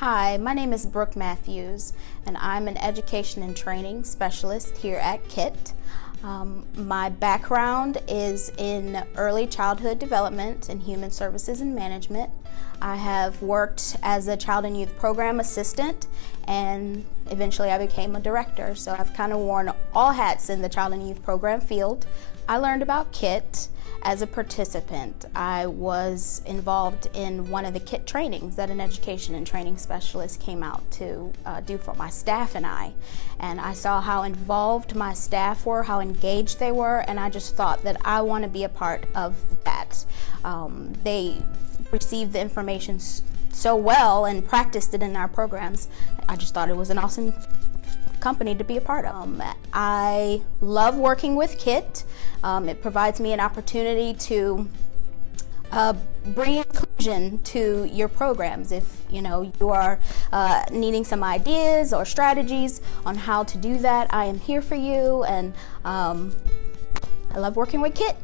Hi, my name is Brooke Matthews, and I'm an education and training specialist here at KIT. My background is in early childhood development and human services and management. I have worked as a child and youth program assistant, and eventually I became a director. So I've kind of worn all hats in the child and youth program field. I learned about KIT as a participant. I was involved in one of the KIT trainings that an education and training specialist came out to do for my staff and I. And I saw how involved my staff were, how engaged they were, and I just thought that I want to be a part of that. They received the information so well and practiced it in our programs. I just thought it was an awesome company to be a part of. I love working with KIT. It provides me an opportunity to bring inclusion to your programs. If you are needing some ideas or strategies on how to do that, I am here for you, and I love working with KIT.